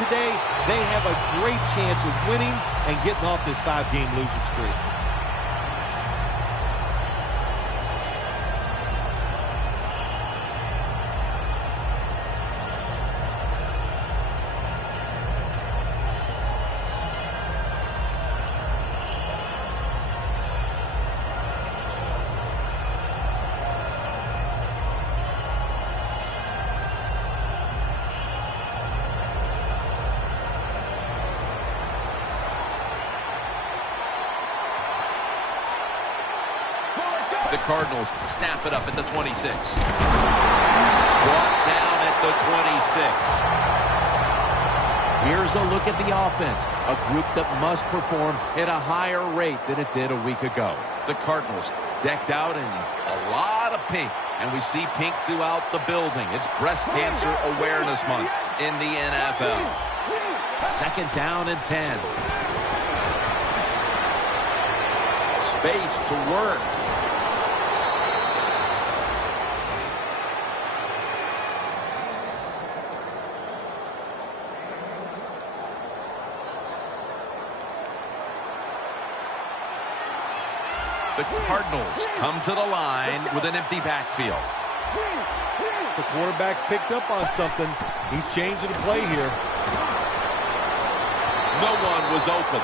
today, they have a great chance of winning and getting off this 5-game losing streak. The Cardinals snap it up at the 26. Brought down at the 26. Here's a look at the offense, a group that must perform at a higher rate than it did a week ago. The Cardinals decked out in a lot of pink, and we see pink throughout the building. It's Breast Cancer Awareness Month in the NFL. Second down and 10. Space to work. The Cardinals come to the line with an empty backfield. The quarterback's picked up on something. He's changing the play here. No one was open.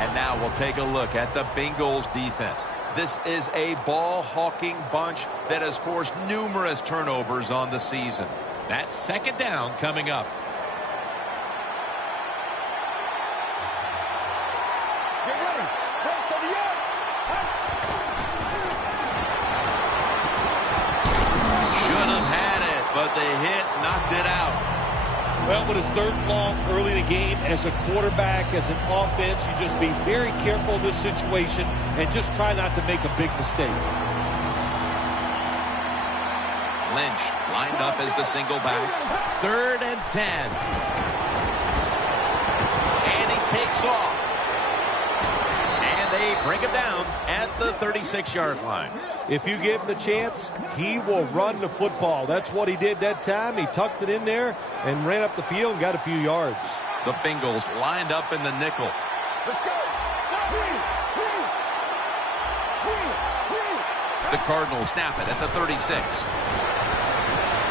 And now we'll take a look at the Bengals defense. This is a ball-hawking bunch that has forced numerous turnovers on the season. That's second down coming up. But the hit knocked it out. Well, with his third and long early in the game, as a quarterback, as an offense, you just be very careful in this situation and just try not to make a big mistake. Lynch lined up as the single back. Third and 10. And he takes off. And they bring him down at the 36-yard line. If you give him the chance, he will run the football. That's what he did that time. He tucked it in there and ran up the field and got a few yards. The Bengals lined up in the nickel. Let's go. The Cardinals snap it at the 36.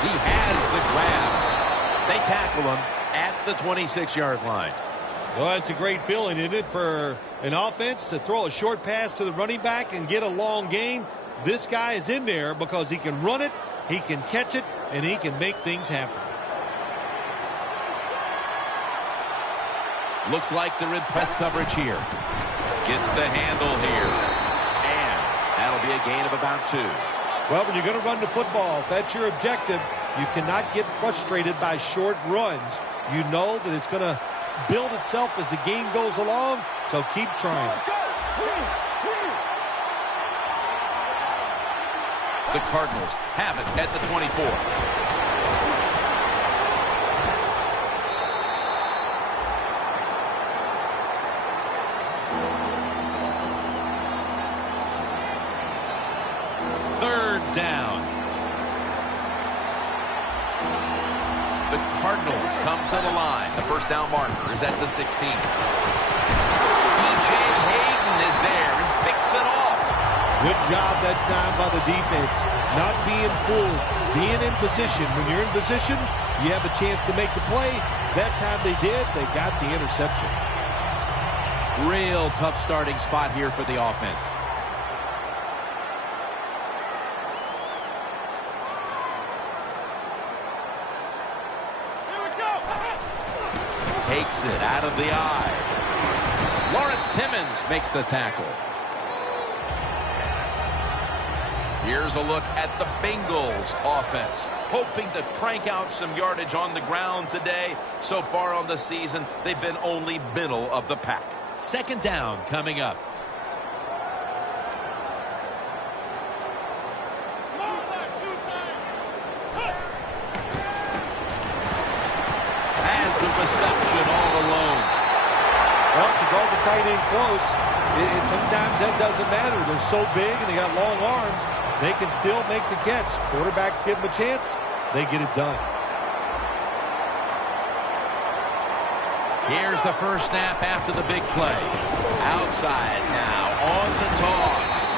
He has the grab. They tackle him at the 26-yard line. Well, it's a great feeling, isn't it, for an offense to throw a short pass to the running back and get a long gain. This guy is in there because he can run it, he can catch it, and he can make things happen. Looks like they're in press coverage here. Gets the handle here. And that'll be a gain of about 2. Well, when you're going to run the football, if that's your objective, you cannot get frustrated by short runs. You know that it's going to build itself as the game goes along, so keep trying. The Cardinals have it at the 24. Third down. The Cardinals come to the line. The first down marker is at the 16. DJ Hayden is there and picks it off. Good job that time by the defense. Not being fooled, being in position. When you're in position, you have a chance to make the play. That time they did. They got the interception. Real tough starting spot here for the offense. Takes it out of the eye. Lawrence Timmons makes the tackle. Here's a look at the Bengals offense, hoping to crank out some yardage on the ground today. So far on the season, they've been only middle of the pack. Second down coming up. Has the reception all alone. Well, to guard the tight end close, sometimes that doesn't matter. They're so big and they got long arms. They can still make the catch. Quarterbacks give them a chance. they get it done. Here's the first snap after the big play. Outside now on the toss.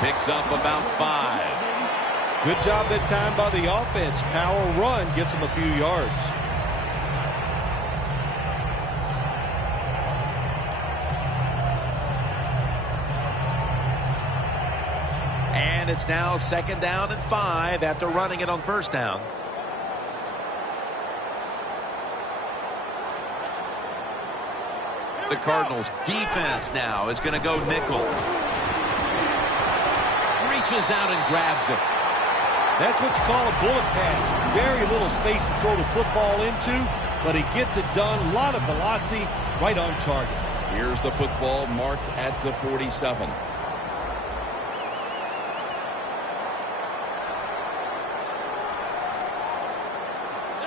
Picks up about 5. Good job that time by the offense. Power run gets them a few yards. And it's now 2nd down and 5 after running it on 1st down. The Cardinals defense now is going to go nickel. Reaches out and grabs it. That's what you call a bullet pass. Very little space to throw the football into, but he gets it done. A lot of velocity, right on target. Here's the football marked at the 47.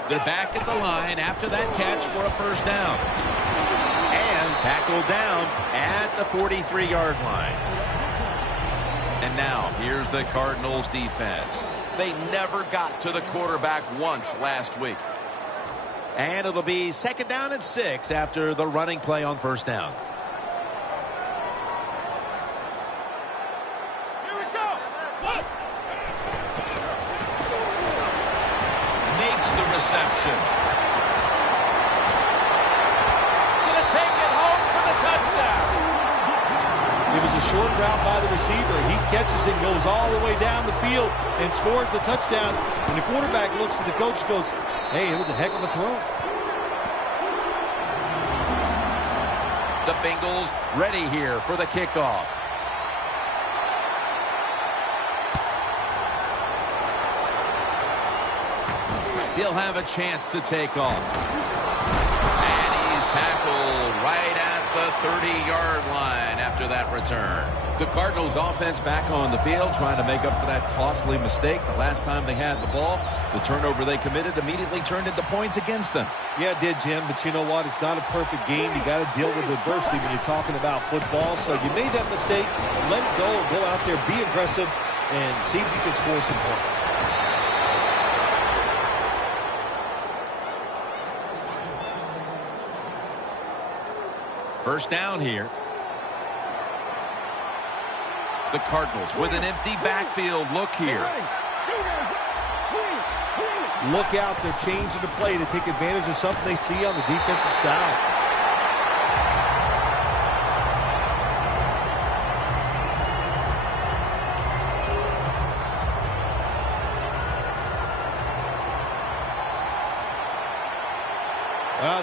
They're back at the line after that catch for a 1st down. And tackled down at the 43-yard line. And now, here's the Cardinals defense. They never got to the quarterback once last week. And it'll be 2nd down and 6 after the running play on 1st down. Here we go. Makes the reception. Gonna take it home for the touchdown. It was a short route by the receiver. He catches it, goes all the way down the field, and scores the touchdown. And the quarterback looks at the coach and goes, hey, it was a heck of a throw. The Bengals ready here for the kickoff. He'll have a chance to take off. And he's tackled right at the 30-yard line after that return. The Cardinals offense back on the field trying to make up for that costly mistake the last time they had the ball. The turnover they committed immediately turned into points against them. Yeah, it did, Jim, but you know what? It's not a perfect game. You got to deal with adversity when you're talking about football. So you made that mistake, let it go, and go out there, be aggressive, and see if you can score some points. First down here. The Cardinals with an empty backfield look here. Look out, they're changing the play to take advantage of something they see on the defensive side.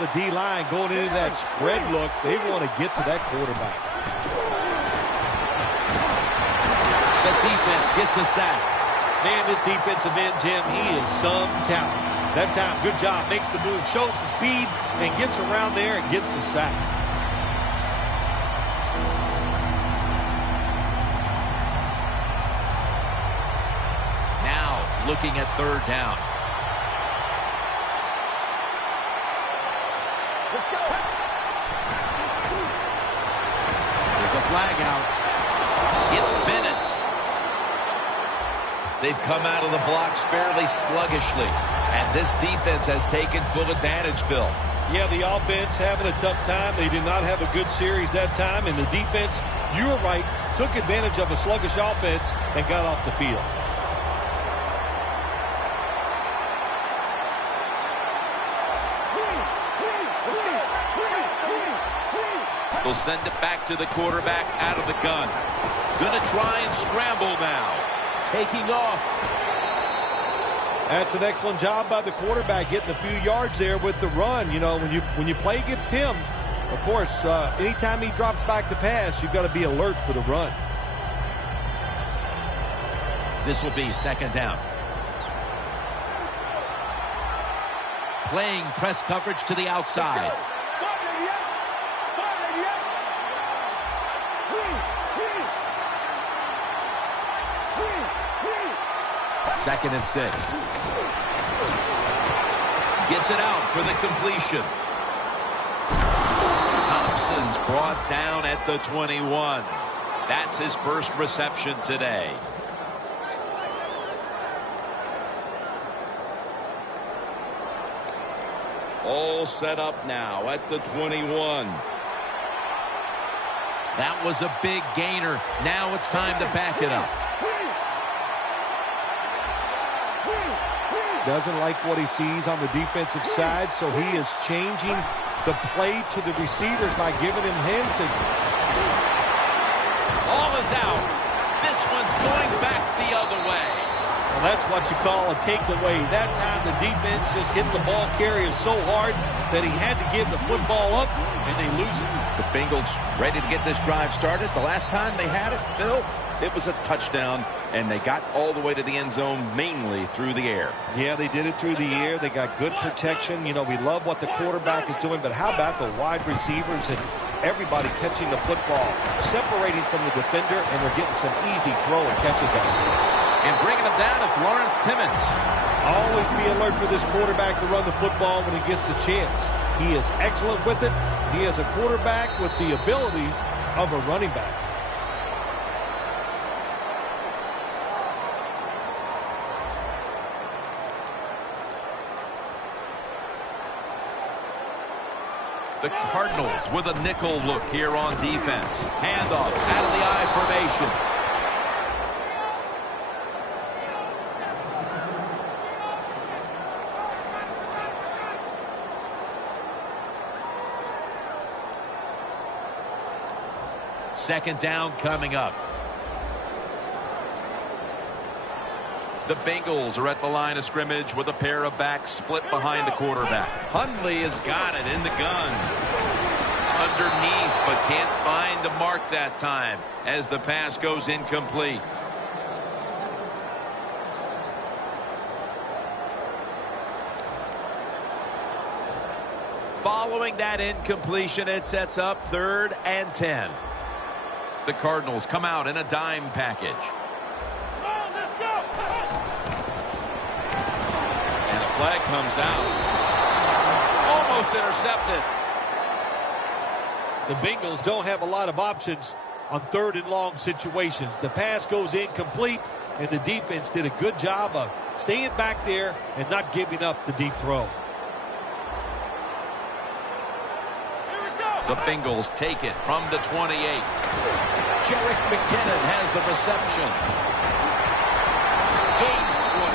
The D-line going into that spread look. They want to get to that quarterback. The defense gets a sack. Man, this defensive end, Jim, he is some talent. That time, good job. Makes the move, shows the speed, and gets around there and gets the sack. Now, looking at 3rd down. There's a flag out. It's Bennett. They've come out of the blocks fairly sluggishly, and this defense has taken full advantage, Phil. Yeah, the offense having a tough time. They did not have a good series that time, and the defense, you were right, took advantage of a sluggish offense and got off the field. They'll send it back to the quarterback out of the gun. Gonna try and scramble now. Taking off. That's an excellent job by the quarterback, getting a few yards there with the run. You know, when you play against him, of course, anytime he drops back to pass, you've got to be alert for the run. This will be 2nd down. Playing press coverage to the outside. 2nd and 6. Gets it out for the completion. Thompson's brought down at the 21. That's his first reception today. All set up now at the 21. That was a big gainer. Now it's time to back it up. Doesn't like what he sees on the defensive side, so he is changing the play to the receivers by giving him hand signals. All is out. This one's going back the other way. Well, that's what you call a takeaway. That time the defense just hit the ball carrier so hard that he had to give the football up, and they lose it. The Bengals ready to get this drive started. The last time they had it, Phil, it was a touchdown, and they got all the way to the end zone mainly through the air. Yeah, they did it through the air. They got good protection. You know, we love what the quarterback is doing, but how about the wide receivers and everybody catching the football, separating from the defender, and they're getting some easy throw and catches out of it. And bringing him down, it's Lawrence Timmons. Always be alert for this quarterback to run the football when he gets the chance. He is excellent with it. He is a quarterback with the abilities of a running back. The Cardinals with a nickel look here on defense. Handoff out of the I formation. Second down coming up. The Bengals are at the line of scrimmage with a pair of backs split behind the quarterback. Hundley has got it in the gun. Underneath, but can't find the mark that time as the pass goes incomplete. Following that incompletion, it sets up 3rd and 10. The Cardinals come out in a dime package. And a flag comes out. Almost intercepted. The Bengals don't have a lot of options on 3rd and long situations. The pass goes incomplete, and the defense did a good job of staying back there and not giving up the deep throw. The Bengals take it from the 28. Jerick McKinnon has the reception. Gains 20.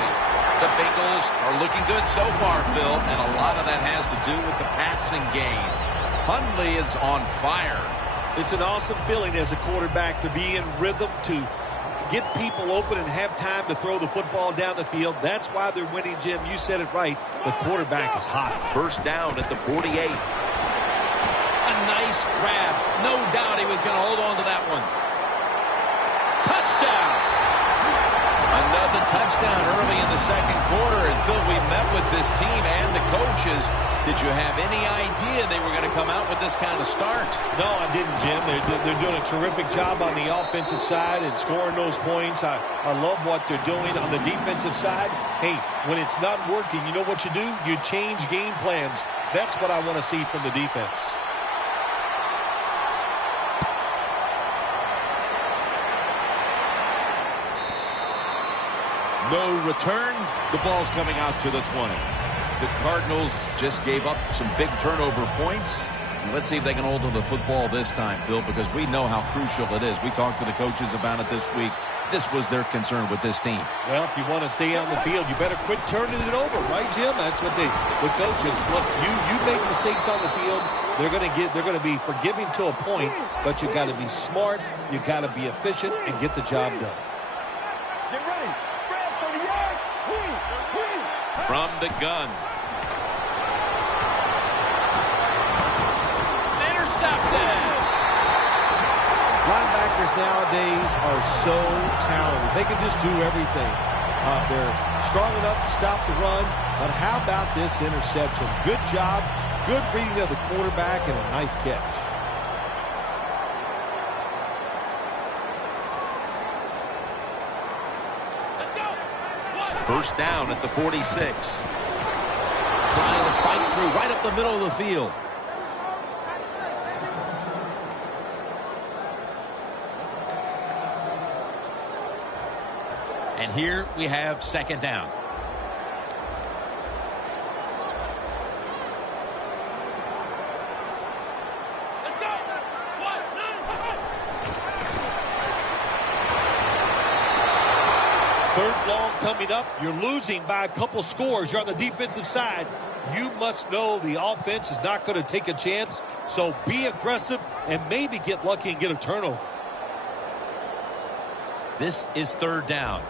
The Bengals are looking good so far, Phil, and a lot of that has to do with the passing game. Hundley is on fire. It's an awesome feeling as a quarterback to be in rhythm, to get people open and have time to throw the football down the field. That's why they're winning, Jim. You said it right. The quarterback is hot. First down at the 48. Nice grab. No doubt he was going to hold on to that one. Touchdown! Another touchdown early in the second quarter. And Phil, we met with this team and the coaches. Did you have any idea they were going to come out with this kind of start? No, I didn't, Jim. They're doing a terrific job on the offensive side and scoring those points. I love what they're doing on the defensive side. Hey, when it's not working, you know what you do? You change game plans. That's what I want to see from the defense. No return. The ball's coming out to the 20. The Cardinals just gave up some big turnover points. Let's see if they can hold on to the football this time, Phil, because we know how crucial it is. We talked to the coaches about it this week. This was their concern with this team. Well, if you want to stay on the field, you better quit turning it over, right, Jim? That's what the coaches look. You make mistakes on the field, they're going to be forgiving to a point, but you got to be smart, you got to be efficient, and get the job done. Get ready. Spread 30 yards. From the gun. Intercepted. Linebackers nowadays are so talented. They can just do everything. They're strong enough to stop the run, but how about this interception? Good job, good reading of the quarterback, and a nice catch. First down at the 46. Trying to fight through right up the middle of the field. And here we have second down. coming up. You're losing by a couple scores. You're on the defensive side. You must know the offense is not going to take a chance. So be aggressive and maybe get lucky and get a turnover. This is third down.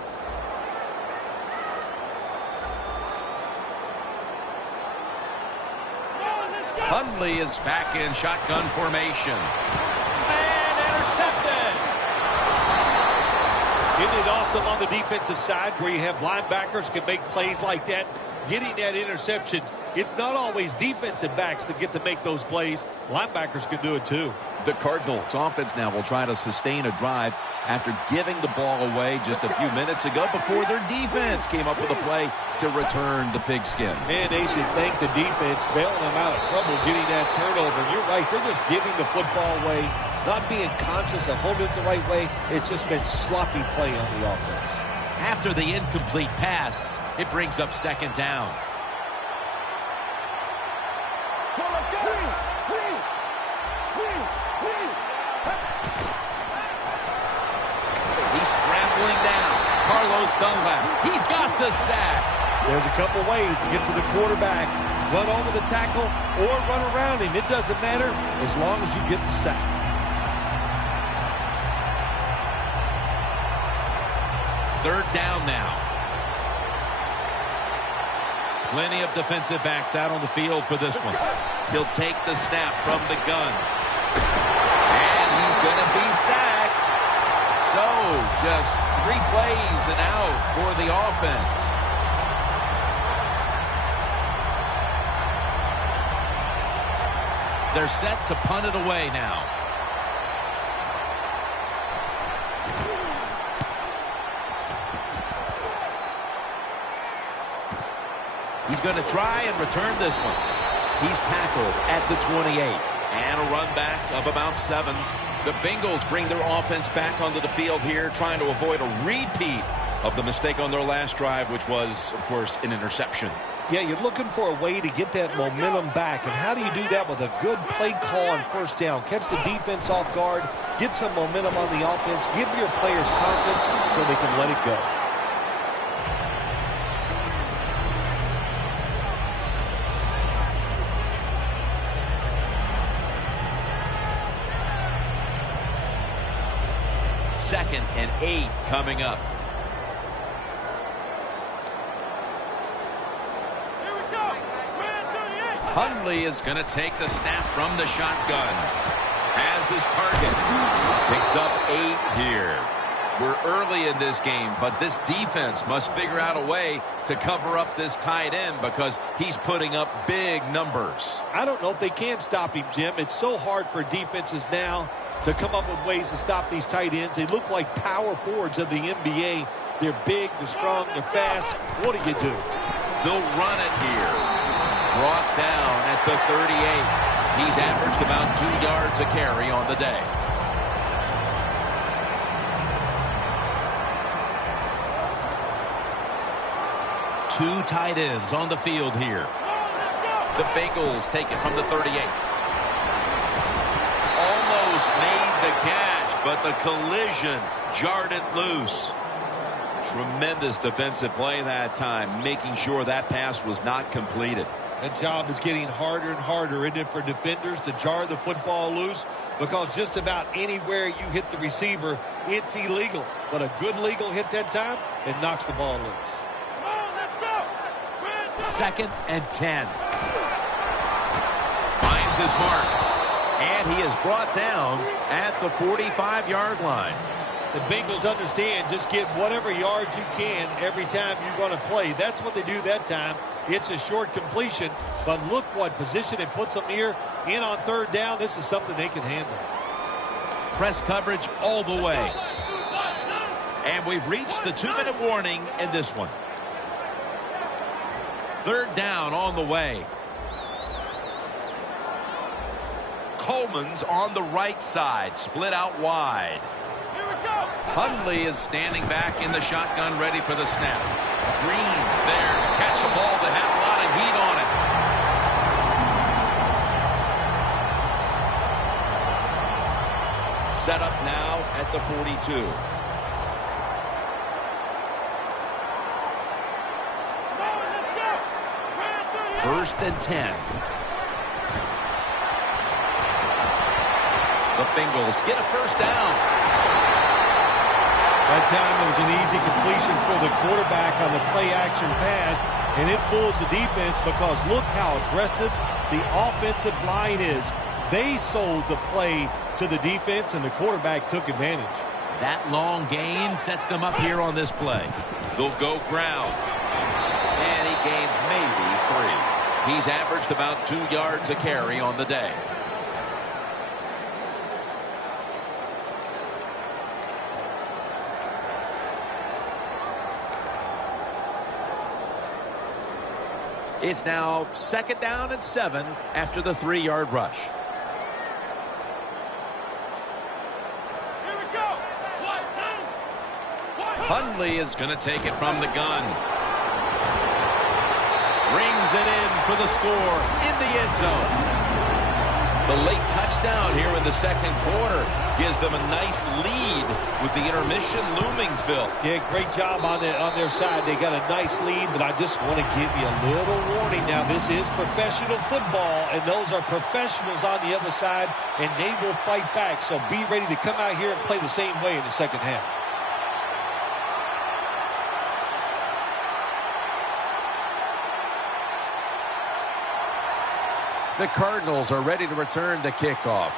Hundley is back in shotgun formation. And intercepted. Isn't it awesome on the defensive side where you have linebackers can make plays like that? Getting that interception, it's not always defensive backs that get to make those plays. Linebackers can do it too. The Cardinals offense now will try to sustain a drive after giving the ball away just a few minutes ago before their defense came up with a play to return the pigskin. Man, they should thank the defense bailing them out of trouble getting that turnover. And you're right, they're just giving the football away, not being conscious of holding it the right way. It's just been sloppy play on the offense. After the incomplete pass, it brings up second down. He's scrambling down. Carlos Dunlap. He's got the sack. There's a couple ways to get to the quarterback. Run over the tackle or run around him. It doesn't matter as long as you get the sack. Third down now. Plenty of defensive backs out on the field for this one. He'll take the snap from the gun. And he's going to be sacked. So, just 3 plays and out for the offense. They're set to punt it away now. He's going to try and return this one. He's tackled at the 28. And a run back of about 7. The Bengals bring their offense back onto the field here, trying to avoid a repeat of the mistake on their last drive, which was, of course, an interception. Yeah, you're looking for a way to get that momentum back. And how do you do that with a good play call on first down? Catch the defense off guard, get some momentum on the offense, give your players confidence so they can let it go. Second and 8 coming up. Hundley is going to take the snap from the shotgun. Has his target. Picks up 8 here. We're early in this game, but this defense must figure out a way to cover up this tight end because he's putting up big numbers. I don't know if they can stop him, Jim. It's so hard for defenses now to come up with ways to stop these tight ends. They look like power forwards of the NBA. They're big, they're strong, they're fast. What do you do? They'll run it here. Brought down at the 38. He's averaged about 2 yards a carry on the day. Two tight ends on the field here. The Bengals take it from the 38. Almost made the catch, but the collision jarred it loose. Tremendous defensive play that time, making sure that pass was not completed. That job is getting harder and harder, isn't it, for defenders to jar the football loose? Because just about anywhere you hit the receiver, it's illegal. But a good legal hit that time, it knocks the ball loose. Second and 10. Finds his mark. And he is brought down at the 45-yard line. The Bengals understand just get whatever yards you can every time you're going to play. That's what they do that time. It's a short completion, but look what position it puts them here. In on third down, this is something they can handle. Press coverage all the way. And we've reached the 2-minute warning in this one. Third down on the way. Coleman's on the right side, split out wide. Hundley is standing back in the shotgun, ready for the snap. Green's there to catch the ball that had a lot of heat on it. Set up now at the 42. 1st and 10. The Bengals get a first down. That time it was an easy completion for the quarterback on the play-action pass, and it fools the defense because look how aggressive the offensive line is. They sold the play to the defense, and the quarterback took advantage. That long gain sets them up here on this play. They'll go ground. And he gains maybe 3. He's averaged about 2 yards a carry on the day. It's now 2nd down and 7 after the 3-yard rush. Hundley is going to take it from the gun. Rings it in for the score in the end zone. The late touchdown here in the 2nd quarter gives them a nice lead with the intermission looming, Phil. Yeah, great job on their side. They got a nice lead, but I just want to give you a little warning. Now, this is professional football, and those are professionals on the other side, and they will fight back. So be ready to come out here and play the same way in the second half. The Cardinals are ready to return the kickoff.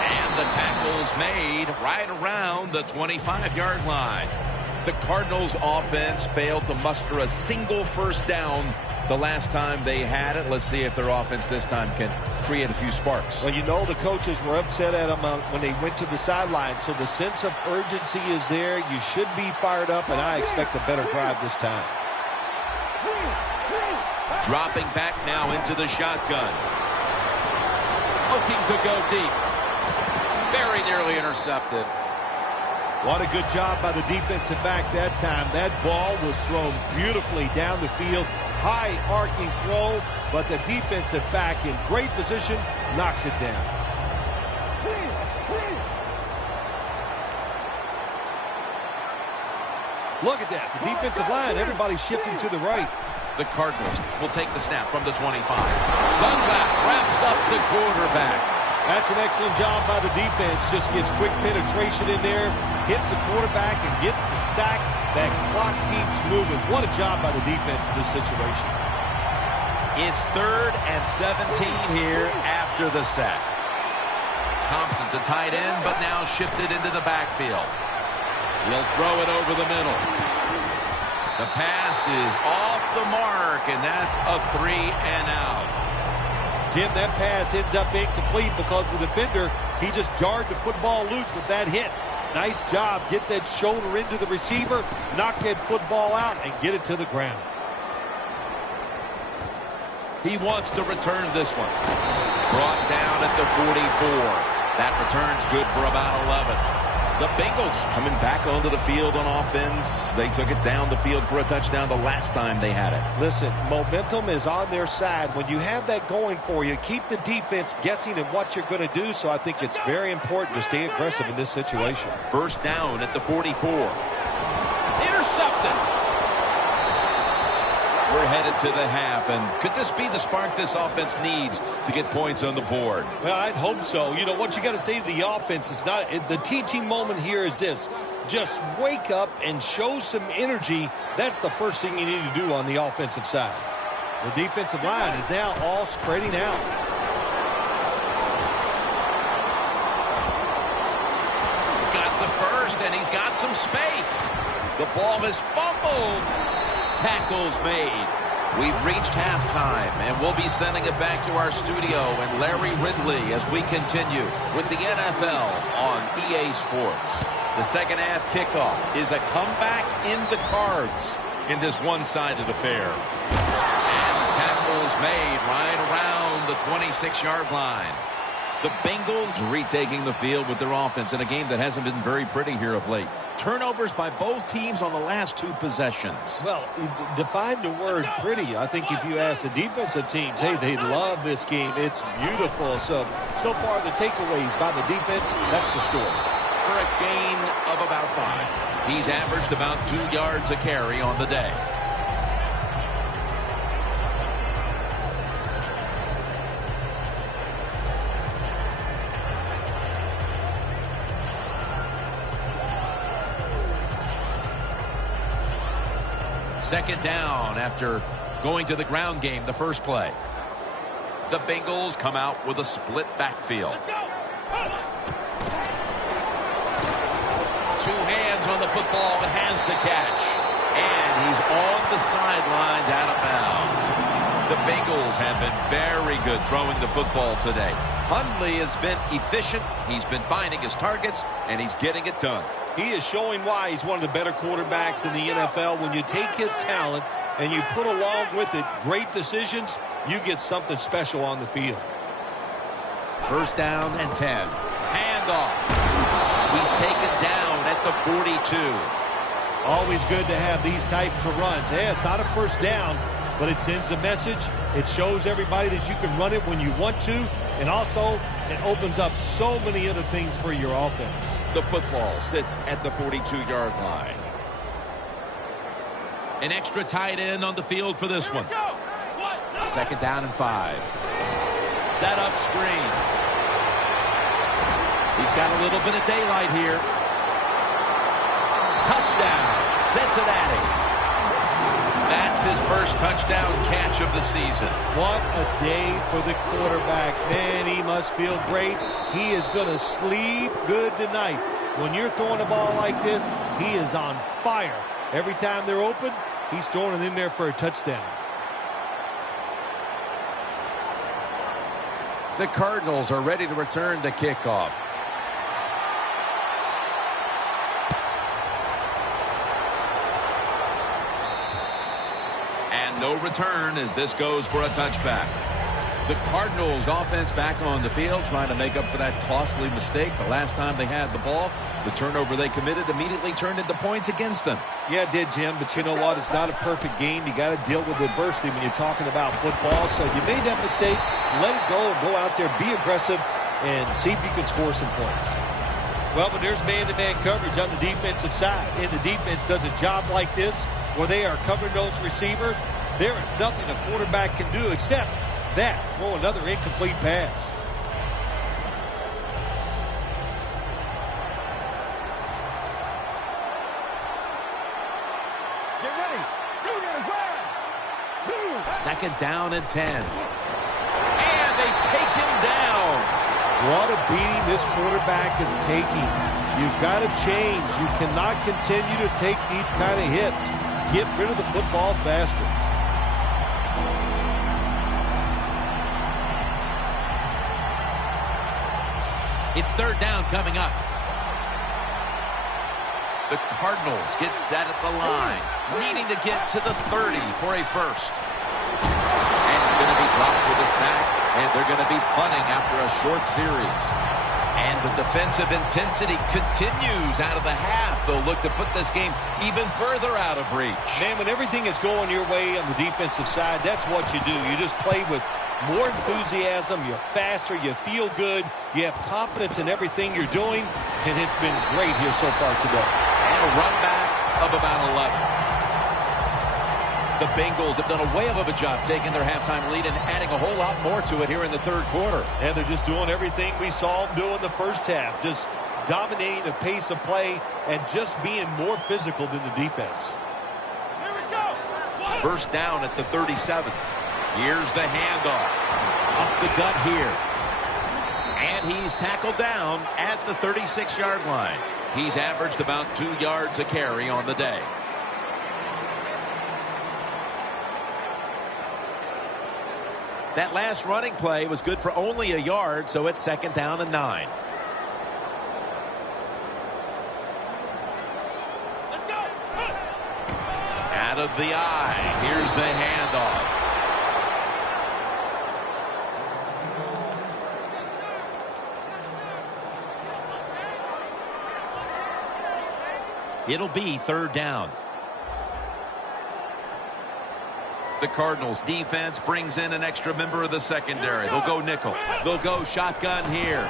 And the tackle's made right around the 25-yard line. The Cardinals offense failed to muster a single first down the last time they had it. Let's see if their offense this time can create a few sparks. Well, you know the coaches were upset at them when they went to the sideline, so the sense of urgency is there. You should be fired up, and I expect a better drive this time. Dropping back now into the shotgun. Looking to go deep. Very nearly intercepted. What a good job by the defensive back that time. That ball was thrown beautifully down the field. High arcing throw, but the defensive back in great position knocks it down. Look at that. The defensive line, everybody's shifting to the right. The Cardinals will take the snap from the 25. Dunlap wraps up the quarterback. That's an excellent job by the defense. Just gets quick penetration in there, hits the quarterback, and gets the sack. That clock keeps moving. What a job by the defense in this situation. It's 3rd and 17 here after the sack. Thompson's a tight end, but now shifted into the backfield. He'll throw it over the middle. The pass is off the mark, and that's a 3-and-out. Jim, that pass ends up incomplete because the defender, he just jarred the football loose with that hit. Nice job. Get that shoulder into the receiver, knock that football out, and get it to the ground. He wants to return this one. Brought down at the 44. That return's good for about 11. The Bengals coming back onto the field on offense. They took it down the field for a touchdown the last time they had it. Listen, momentum is on their side. When you have that going for you, keep the defense guessing at what you're going to do. So I think it's very important to stay aggressive in this situation. First down at the 44. Intercepted. We're headed to the half, and could this be the spark this offense needs to get points on the board? Well, I'd hope so. You know, what you got to say to the offense is not – the teaching moment here is this. Just wake up and show some energy. That's the first thing you need to do on the offensive side. The defensive line is now all spreading out. Got the first, and he's got some space. The ball is fumbled. Tackles made. We've reached halftime, and we'll be sending it back to our studio and Larry Ridley as we continue with the NFL on EA Sports. The second half kickoff is a comeback in the cards in this one-sided affair. And the tackle is made right around the 26-yard line. The Bengals retaking the field with their offense in a game that hasn't been very pretty here of late. Turnovers by both teams on the last 2 possessions. Well, define the word pretty. I think if you ask the defensive teams, hey, they love this game. It's beautiful. So far the takeaways by the defense, that's the story. For a gain of about 5. He's averaged about 2 yards a carry on the day. Second down after going to the ground game the first play. The Bengals come out with a split backfield. 2 hands on the football and has the catch. And he's on the sidelines out of bounds. The Bengals have been very good throwing the football today. Hundley has been efficient. He's been finding his targets, and he's getting it done. He is showing why he's one of the better quarterbacks in the NFL. When you take his talent and you put along with it great decisions, you get something special on the field. First down and 10. Handoff. He's taken down at the 42. Always good to have these types of runs. Yeah, it's not a first down, but it sends a message. It shows everybody that you can run it when you want to, and also it opens up so many other things for your offense. The football sits at the 42-yard line. An extra tight end on the field for this one. Second down and 5. Set up screen. He's got a little bit of daylight here. Touchdown, Cincinnati. That's his first touchdown catch of the season. What a day for the quarterback. Man, he must feel great. He is going to sleep good tonight. When you're throwing a ball like this, he is on fire. Every time they're open, he's throwing it in there for a touchdown. The Cardinals are ready to return the kickoff. No return as this goes for a touchback. The Cardinals offense back on the field trying to make up for that costly mistake the last time they had the ball. The turnover they committed immediately turned into points against them. Yeah, it did, Jim, but you know what? It's not a perfect game. You got to deal with adversity when you're talking about football. So you made that mistake, let it go, and go out there, be aggressive, and see if you can score some points. Well, but there's man-to-man coverage on the defensive side, and the defense does a job like this where they are covering those receivers. There is nothing a quarterback can do except that, throw another incomplete pass. Get ready. Dude in the ground. Second down and 10. And they take him down. What a beating this quarterback is taking. You've got to change. You cannot continue to take these kind of hits. Get rid of the football faster. It's third down coming up. The Cardinals get set at the line, needing to get to the 30 for a first. And he's going to be dropped with a sack, and they're going to be punting after a short series. And the defensive intensity continues out of the half. They'll look to put this game even further out of reach. Man, when everything is going your way on the defensive side, that's what you do. You just play with more enthusiasm. You're faster. You feel good. You have confidence in everything you're doing. And it's been great here so far today. And a run back of about 11. The Bengals have done a whale of a job taking their halftime lead and adding a whole lot more to it here in the third quarter. And they're just doing everything we saw them do in the first half. Just dominating the pace of play and just being more physical than the defense. Here we go. First down at the 37. Here's the handoff. Up the gut here. And he's tackled down at the 36-yard line. He's averaged about 2 yards a carry on the day. That last running play was good for only a yard, so it's second down and 9. Let's go. Out of the eye. Here's the handoff. It'll be 3rd down. The Cardinals defense brings in an extra member of the secondary. They'll go nickel. They'll go shotgun here.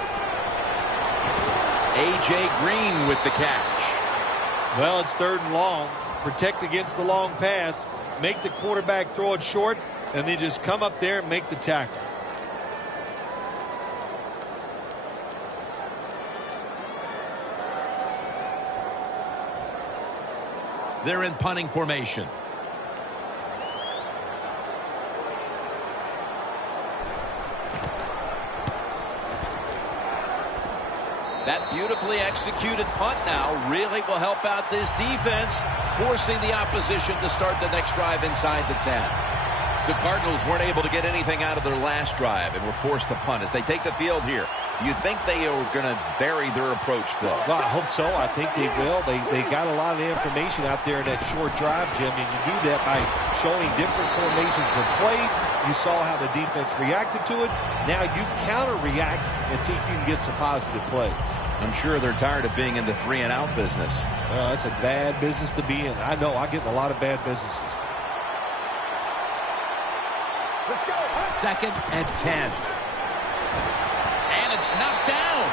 A.J. Green with the catch. Well, it's 3rd and long. Protect against the long pass. Make the quarterback throw it short, and then just come up there and make the tackle. They're in punting formation. That beautifully executed punt now really will help out this defense, forcing the opposition to start the next drive inside the 10. The Cardinals weren't able to get anything out of their last drive and were forced to punt. As they take the field here, do you think they are going to vary their approach, Phil? Well, I hope so. I think they will. They got a lot of information out there in that short drive, Jim, and you do that by showing different formations and plays. You saw how the defense reacted to it. Now you counter-react and see if you can get some positive plays. I'm sure they're tired of being in the 3-and-out business. Well, that's a bad business to be in. I know. I get in a lot of bad businesses. Let's go. 2nd and 10. And it's knocked down.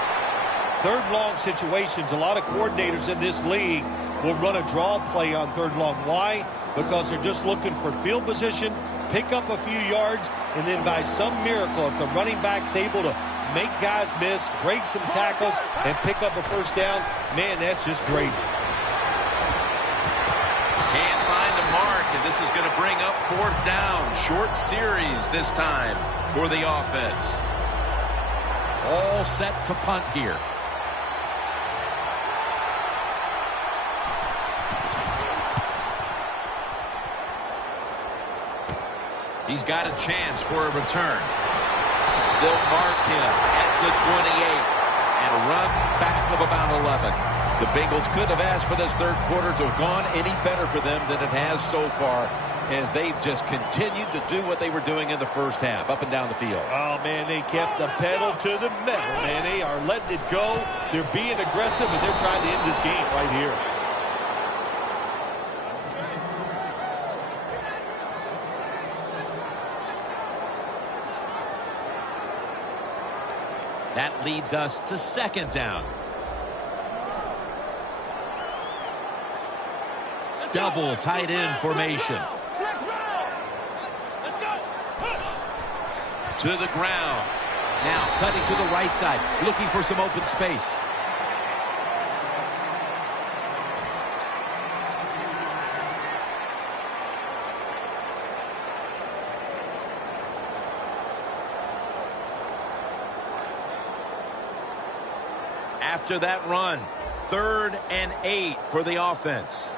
3rd long situations, a lot of coordinators in this league will run a draw play on 3rd long. Why? Because they're just looking for field position, pick up a few yards, and then by some miracle, if the running back's able to make guys miss, break some tackles, and pick up a 1st down, man, that's just great. Can't find a mark, and this is going to bring up 4th down. Short series this time for the offense. All set to punt here. He's got a chance for a return. They'll mark him at the 28 and a run back of about 11. The Bengals could have asked for this 3rd quarter to have gone any better for them than it has so far, as they've just continued to do what they were doing in the 1st half, up and down the field. Oh, man, they kept the pedal to the metal, man. They are letting it go. They're being aggressive, and they're trying to end this game right here. That leads us to 2nd down. Double tight end formation. To the ground. Now cutting to the right side, looking for some open space. After that run, 3rd and 8 for the offense.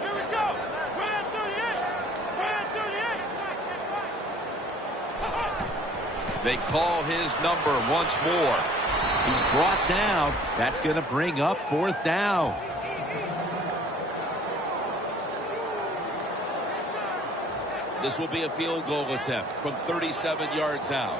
Here we go. We're at 38. We're at 38. They call his number once more. He's brought down. That's going to bring up 4th down. This will be a field goal attempt from 37 yards out.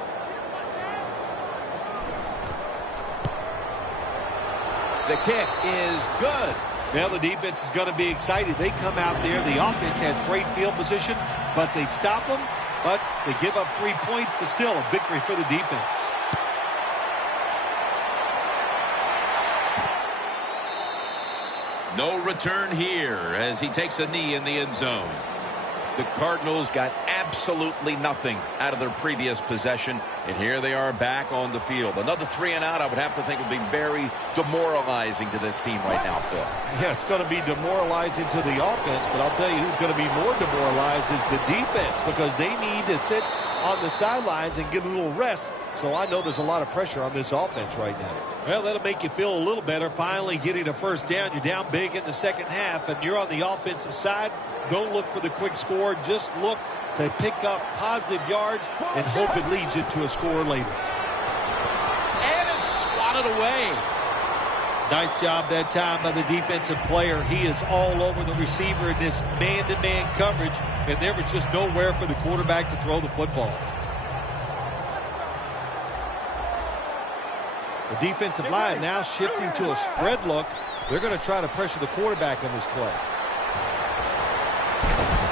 The kick is good. Now the defense is going to be excited. They come out there. The offense has great field position, but they stop them. But they give up 3 points, but still a victory for the defense. No return here as he takes a knee in the end zone. The Cardinals got absolutely nothing out of their previous possession, and here they are back on the field. Another 3-and-out, I would have to think, would be very demoralizing to this team right now, Phil. Yeah, it's going to be demoralizing to the offense, but I'll tell you who's going to be more demoralized is the defense, because they need to sit on the sidelines and get a little rest. So I know there's a lot of pressure on this offense right now. Well, that'll make you feel a little better. Finally getting a 1st down. You're down big in the 2nd half, and you're on the offensive side. Don't look for the quick score. Just look to pick up positive yards and hope it leads you to a score later. And it's swatted away. Nice job that time by the defensive player. He is all over the receiver in this man-to-man coverage, and there was just nowhere for the quarterback to throw the football. The defensive line now shifting to a spread look. They're going to try to pressure the quarterback on this play.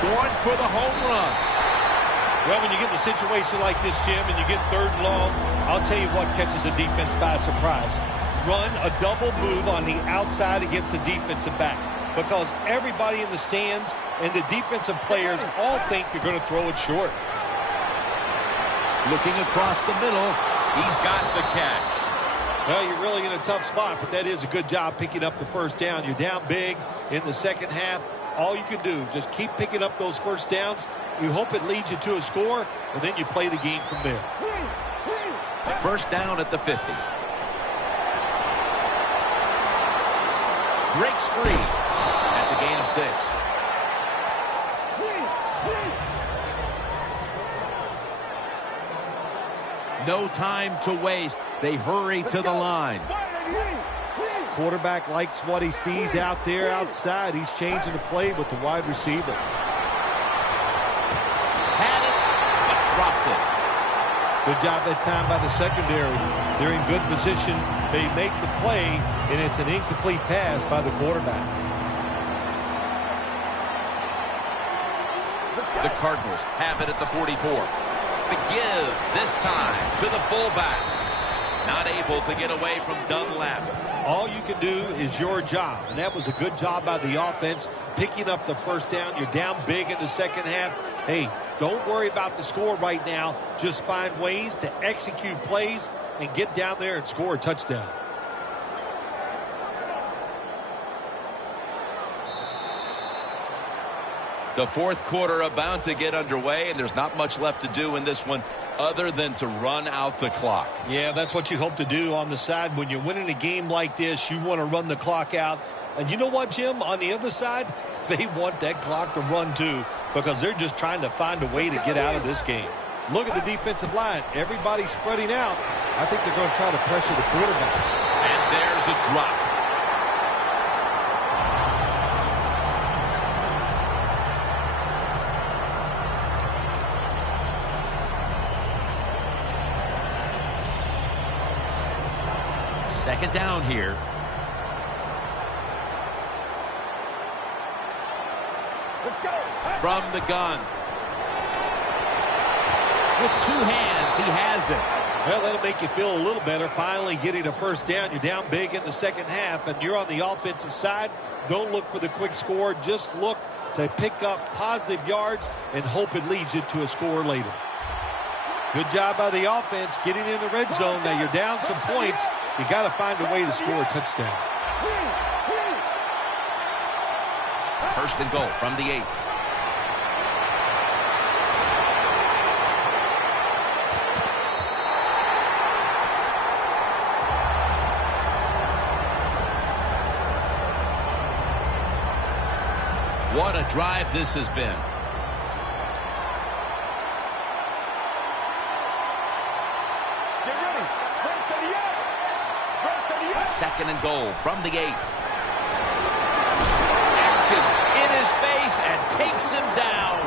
Going for the home run. Well, when you get in a situation like this, Jim, and you get 3rd and long, I'll tell you what catches a defense by surprise. Run a double move on the outside against the defensive back, because everybody in the stands and the defensive players all think you're going to throw it short. Looking across the middle, he's got the catch. Well, you're really in a tough spot, but that is a good job picking up the first down. You're down big in the second half. All you can do, just keep picking up those first downs. You hope it leads you to a score, and then you play the game from there. First down at the 50. Breaks free. That's a gain of 6. No time to waste. They hurry to the line. Quarterback likes what he sees out there outside. He's changing the play with the wide receiver. Had it, but dropped it. Good job that time by the secondary. They're in good position. They make the play, and it's an incomplete pass by the quarterback. The Cardinals have it at the 44. The give this time to the fullback. Not able to get away from Dunlap. All you can do is your job, and that was a good job by the offense, picking up the first down. You're down big in the second half. Hey, don't worry about the score right now. Just find ways to execute plays and get down there and score a touchdown. The 4th quarter about to get underway, and there's not much left to do in this one other than to run out the clock. Yeah, that's what you hope to do on the side. When you're winning a game like this, you want to run the clock out. And you know what, Jim? On the other side, they want that clock to run too, because they're just trying to find a way to get out of this game. Look at the defensive line. Everybody's spreading out. I think they're going to try to pressure the quarterback. And there's a drop. Second down here. Let's go. From the gun. With 2 hands, he has it. Well, that'll make you feel a little better. Finally getting a first down. You're down big in the second half, and you're on the offensive side. Don't look for the quick score. Just look to pick up positive yards and hope it leads you to a score later. Good job by the offense getting in the red zone. Now you're down some points. You got to find a way to score a touchdown. First and goal from the 8. What a drive this has been. Get ready. Second and goal from the 8. Atkins in his face and takes him down.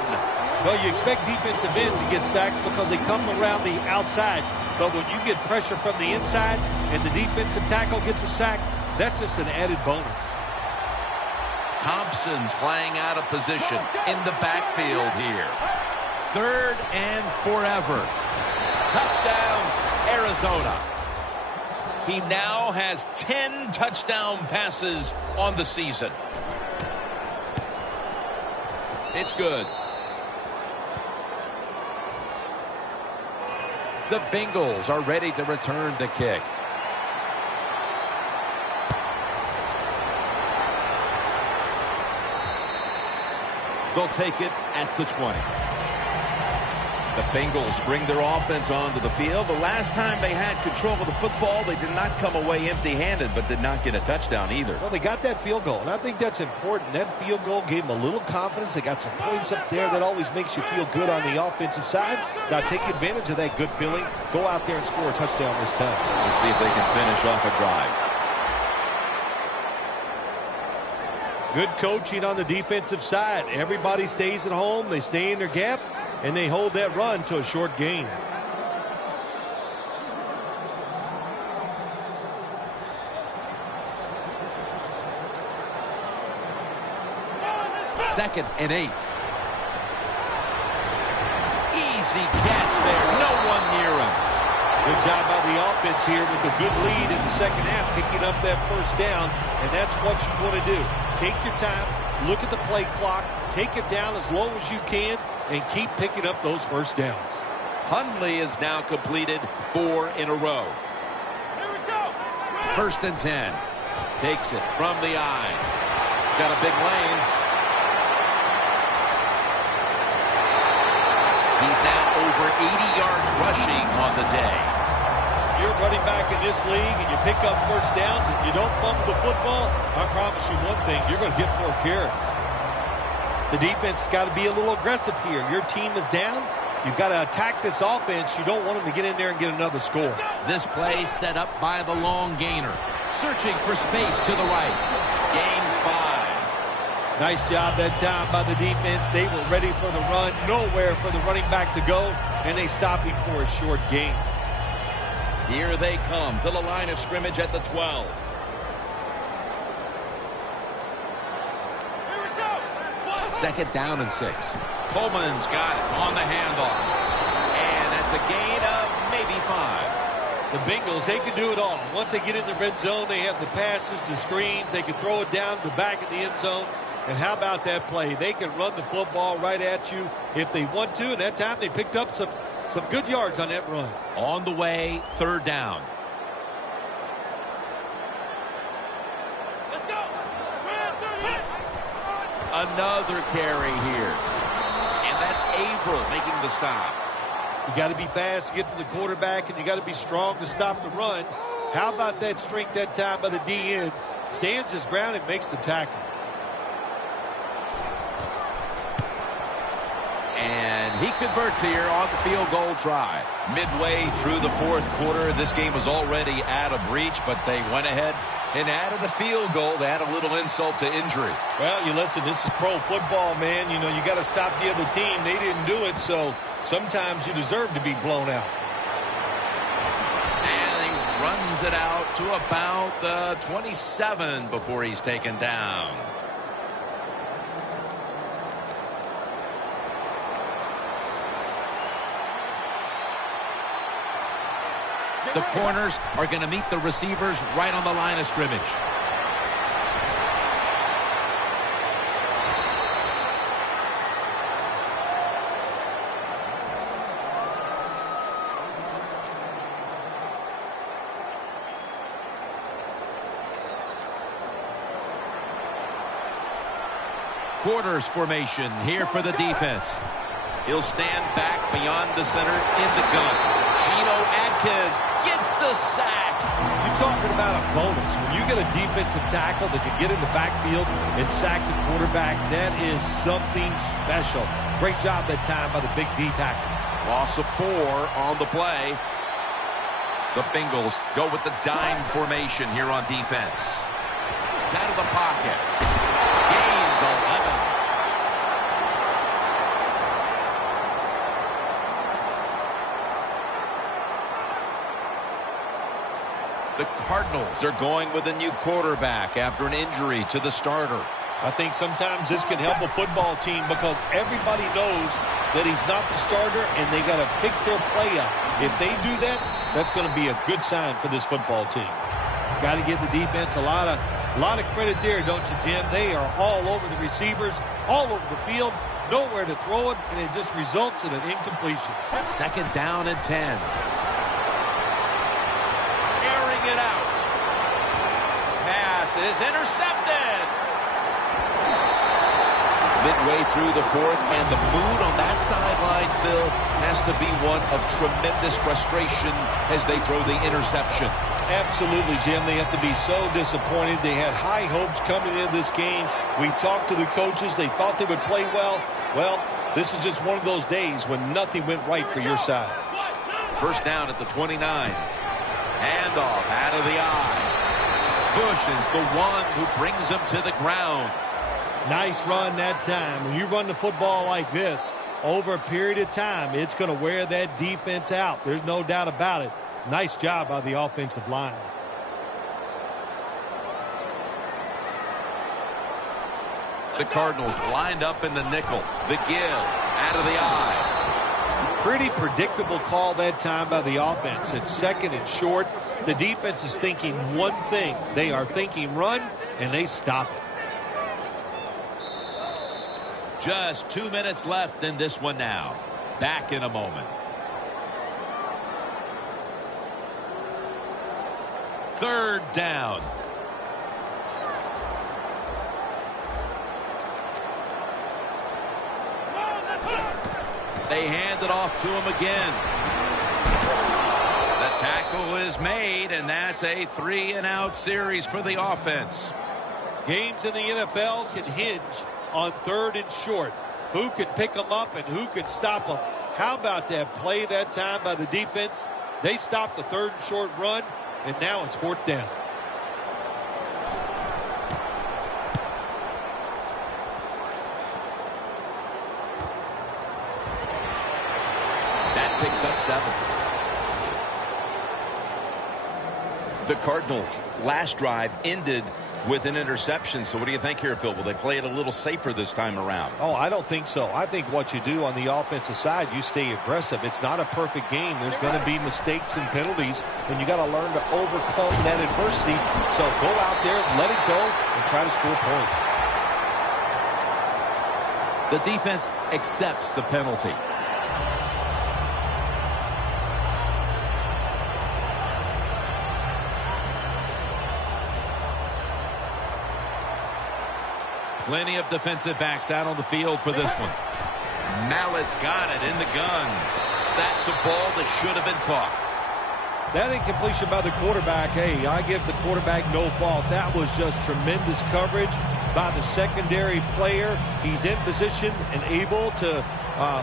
Well, you expect defensive ends to get sacks because they come around the outside. But when you get pressure from the inside and the defensive tackle gets a sack, that's just an added bonus. Thompson's playing out of position in the backfield here. 3rd and forever. Touchdown, Arizona. He now has 10 touchdown passes on the season. It's good. The Bengals are ready to return the kick. They'll take it at the 20. The Bengals bring their offense onto the field. The last time they had control of the football, they did not come away empty-handed, but did not get a touchdown either. Well, they got that field goal, and I think that's important. That field goal gave them a little confidence. They got some points up there. That always makes you feel good on the offensive side. Now take advantage of that good feeling. Go out there and score a touchdown this time. Let's see if they can finish off a drive. Good coaching on the defensive side. Everybody stays at home. They stay in their gap, and they hold that run to a short gain. 2nd and 8. Easy catch there. No one near him. Good job by the offense here with a good lead in the second half, picking up that first down, and that's what you want to do. Take your time, look at the play clock, take it down as low as you can, and keep picking up those first downs. Hundley has now completed 4 in a row. Here we go. 1st and 10. Takes it from the eye. Got a big lane. He's now over 80 yards rushing on the day. You're running back in this league and you pick up first downs and you don't fumble the football, I promise you one thing, you're going to get more carries. The defense has got to be a little aggressive here. Your team is down. You've got to attack this offense. You don't want them to get in there and get another score. This play set up by the long gainer. Searching for space to the right. Gains 5. Nice job that time by the defense. They were ready for the run. Nowhere for the running back to go. And they stopped him for a short gain. Here they come to the line of scrimmage at the 12. Here we go. 2nd down and 6. Coleman's got it on the handoff. And that's a gain of maybe 5. The Bengals, they can do it all. Once they get in the red zone, they have the passes, the screens. They can throw it down to the back of the end zone. And how about that play? They can run the football right at you if they want to. And that time they picked up some good yards on that run. On the way, 3rd down. Let's go. Win 38. Another carry here. And that's Averill making the stop. You got to be fast to get to the quarterback, and you got to be strong to stop the run. How about that strength that time by the DN? Stands his ground and makes the tackle. And he converts here on the field goal try. Midway through the 4th quarter, this game was already out of reach, but they went ahead and added the field goal to add a little insult to injury. Well, you listen, this is pro football, man. You know, you got to stop the other team. They didn't do it, so sometimes you deserve to be blown out. And he runs it out to about the 27 before he's taken down. The corners are going to meet the receivers right on the line of scrimmage. Quarters formation here for the defense. He'll stand back beyond the center in the gun. Geno Atkins gets the sack. You're talking about a bonus. When you get a defensive tackle that can get in the backfield and sack the quarterback, that is something special. Great job that time by the big D tackle. Loss of 4 on the play. The Bengals go with the dime formation here on defense. Out of the pocket. Gains 11. The Cardinals are going with a new quarterback after an injury to the starter. I think sometimes this can help a football team because everybody knows that he's not the starter and they got to pick their play up. If they do that, that's going to be a good sign for this football team. Got to give the defense a lot of credit there, don't you, Jim? They are all over the receivers, all over the field, nowhere to throw it, and it just results in an incompletion. 2nd down and 10. It out. Pass is intercepted. Midway through the 4th, and the mood on that sideline, Phil, has to be one of tremendous frustration as they throw the interception. Absolutely, Jim. They have to be so disappointed. They had high hopes coming into this game. We talked to the coaches. They thought they would play well. Well, this is just one of those days when nothing went right for your side. 1st down at the 29. Handoff out of the eye. Bush is the one who brings him to the ground. Nice run that time. When you run the football like this, over a period of time, it's going to wear that defense out. There's no doubt about it. Nice job by the offensive line. The Cardinals lined up in the nickel. The give out of the eye. Pretty predictable call that time by the offense. It's second and short. The defense is thinking one thing. They are thinking run, and they stop it. Just 2 minutes left in this one now. Back in a moment. Third down. They hand it off to him again. The tackle is made, and that's a 3-and-out series for the offense. Games in the NFL can hinge on third and short. Who can pick them up and who can stop them? How about that play that time by the defense? They stopped the third and short run, and now it's fourth down. That picks up 7. The Cardinals' last drive ended with an interception. So what do you think here, Phil? Will they play it a little safer this time around? Oh, I don't think so. I think what you do on the offensive side, you stay aggressive. It's not a perfect game. There's going to be mistakes and penalties, and you got to learn to overcome that adversity. So go out there, let it go, and try to score points. The defense accepts the penalty. Plenty of defensive backs out on the field for this one. Mallett's got it in the gun. That's a ball that should have been caught. That incompletion by the quarterback, hey, I give the quarterback no fault. That was just tremendous coverage by the secondary player. He's in position and able to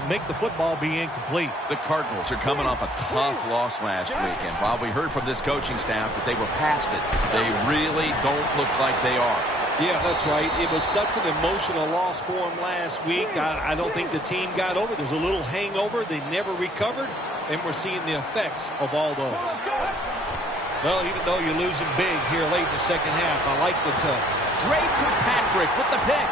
make the football be incomplete. The Cardinals are coming off a tough loss last week, and while we heard from this coaching staff that they were past it, they really don't look like they are. Yeah, that's right. It was such an emotional loss for him last week. I don't think the team got over. There's a little hangover. They never recovered, and we're seeing the effects of all those. Well, even though you're losing big here late in the second half, I like the tug. Drake Kirkpatrick with the pick.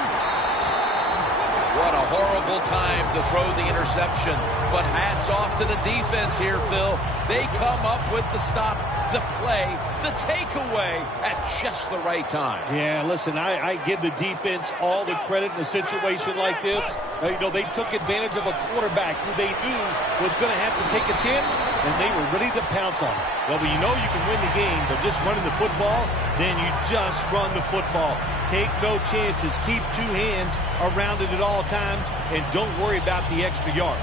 What a horrible time to throw the interception. But hats off to the defense here, Phil. They come up with the stop, the play, the takeaway at just the right time. Yeah, listen, I give the defense all the credit in a situation like this. They took advantage of a quarterback who they knew was going to have to take a chance, and they were ready to pounce on it. Well, when you know you can win the game, but just running the football, then you just run the football. Take no chances. Keep two hands around it at all times, and don't worry about the extra yard.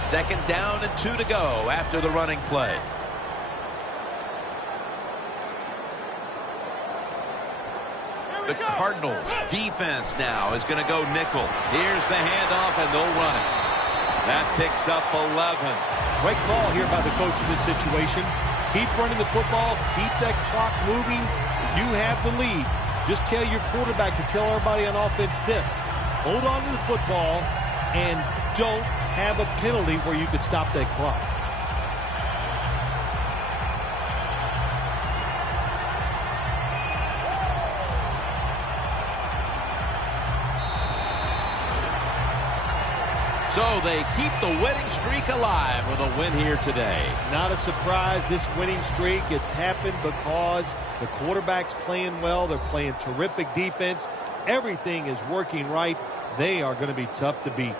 Second down and 2 to go after the running play. The Cardinals defense now is going to go nickel. Here's the handoff, and they'll run it. That picks up 11. Great call here by the coach in this situation. Keep running the football. Keep that clock moving. You have the lead. Just tell your quarterback to tell everybody on offense this. Hold on to the football and don't have a penalty where you could stop that clock. So they keep the winning streak alive with a win here today. Not a surprise, this winning streak. It's happened because the quarterback's playing well. They're playing terrific defense. Everything is working right. They are going to be tough to beat.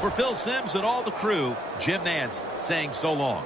For Phil Simms and all the crew, Jim Nance saying so long.